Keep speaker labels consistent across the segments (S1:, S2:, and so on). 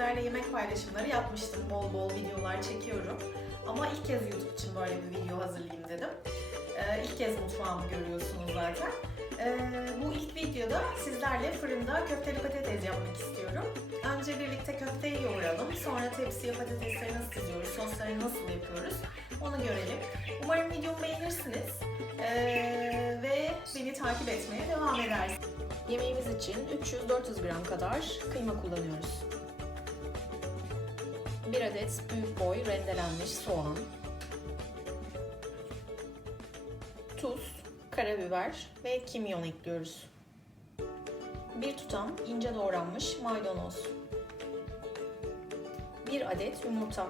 S1: sizlerle yemek paylaşımları yapmıştım. Bol bol videolar çekiyorum. Ama ilk kez YouTube için böyle bir video hazırlayayım dedim. Ee, ilk kez mutfağımı görüyorsunuz zaten. Ee, bu ilk videoda sizlerle fırında köfteli patates yapmak istiyorum. Önce birlikte köfteyi yoğuralım. Sonra tepsiye patatesleri nasıl diziyoruz, sosları nasıl yapıyoruz onu görelim. Umarım videomu beğenirsiniz. Ee, ve beni takip etmeye devam edersiniz. Yemeğimiz için 300-400 gram kadar kıyma kullanıyoruz. 1 adet büyük boy rendelenmiş soğan, tuz, karabiber ve kimyon ekliyoruz. Bir tutam ince doğranmış maydanoz. 1 adet yumurta.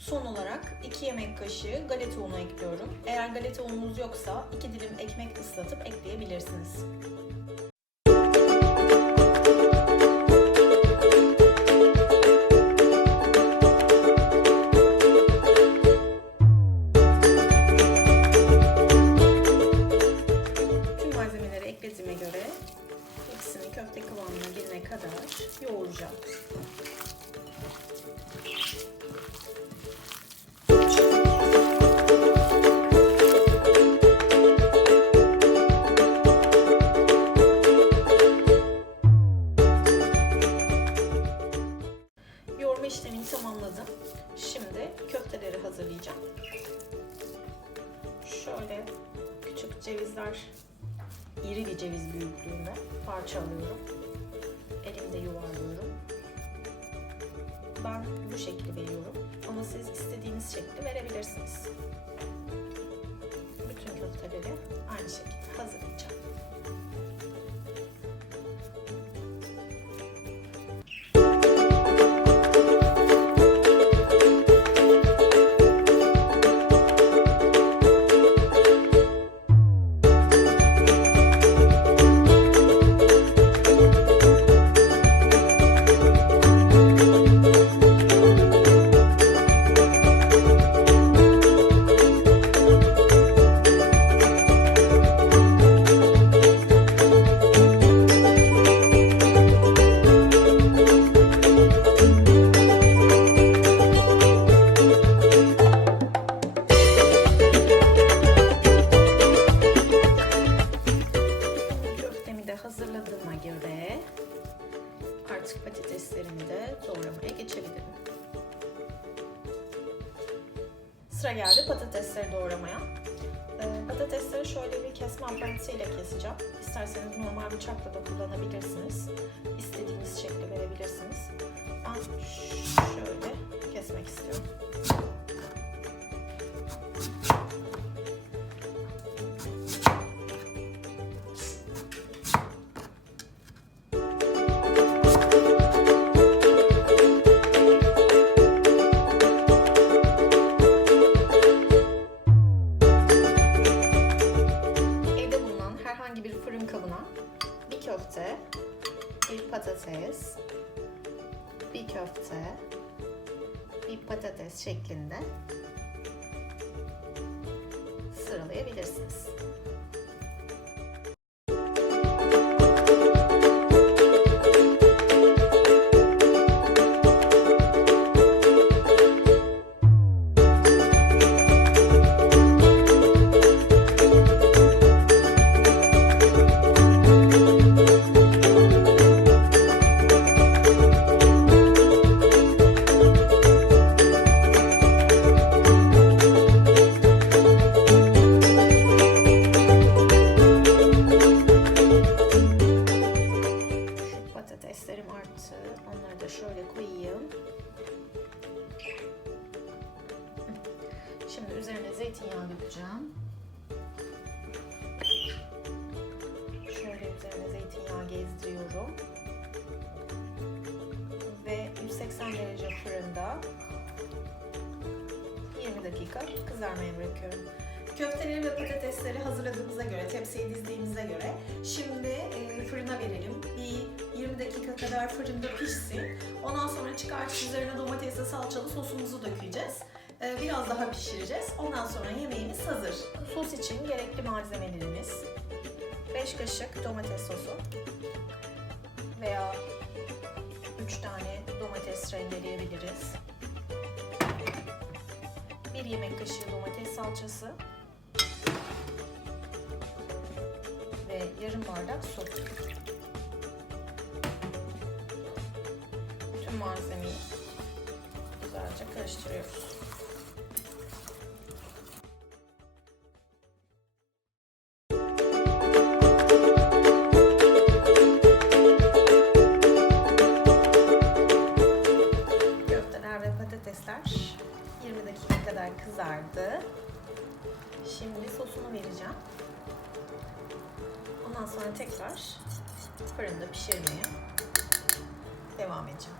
S1: Son olarak 2 yemek kaşığı galeta unu ekliyorum. Eğer galeta ununuz yoksa 2 dilim ekmek ıslatıp ekleyebilirsiniz. Tamamladım. Şimdi köfteleri hazırlayacağım. Şöyle küçük cevizler, iri bir ceviz büyüklüğünde parça alıyorum. Elimde yuvarlıyorum. Ben bu şekli veriyorum ama siz istediğiniz şekli verebilirsiniz. Bütün köfteleri aynı şekilde hazırlayacağım. Göre artık patateslerimi de doğramaya geçebilirim. Sıra geldi patatesleri doğramaya. Ee, patatesleri şöyle bir kesme aparatıyla keseceğim. İsterseniz normal bıçakla da kullanabilirsiniz. İstediğiniz şekli verebilirsiniz. Ben şöyle kesmek istiyorum. Patates, bir köfte, bir patates şeklinde sıralayabilirsiniz. Zeytinyağı dökeceğim. Şöyle üzerine zeytinyağı gezdiriyorum. Ve 180 derece fırında 20 dakika kızarmaya bırakıyorum. Köfteleri ve patatesleri hazırladığımıza göre, tepsiye dizdiğimize göre şimdi e, fırına verelim. Bir 20 dakika kadar fırında pişsin. Ondan sonra çıkartıp üzerine domatesle salçalı sosumuzu dökeceğiz. E, biraz daha pişireceğiz. Ondan sonra yemeğimiz hazır. Sos için gerekli malzemelerimiz 5 kaşık domates sosu veya rendeleyebiliriz. Bir yemek kaşığı domates salçası ve yarım bardak su. Tüm malzemeyi güzelce karıştırıyoruz. Ondan sonra tekrar fırında pişirmeye devam edeceğim.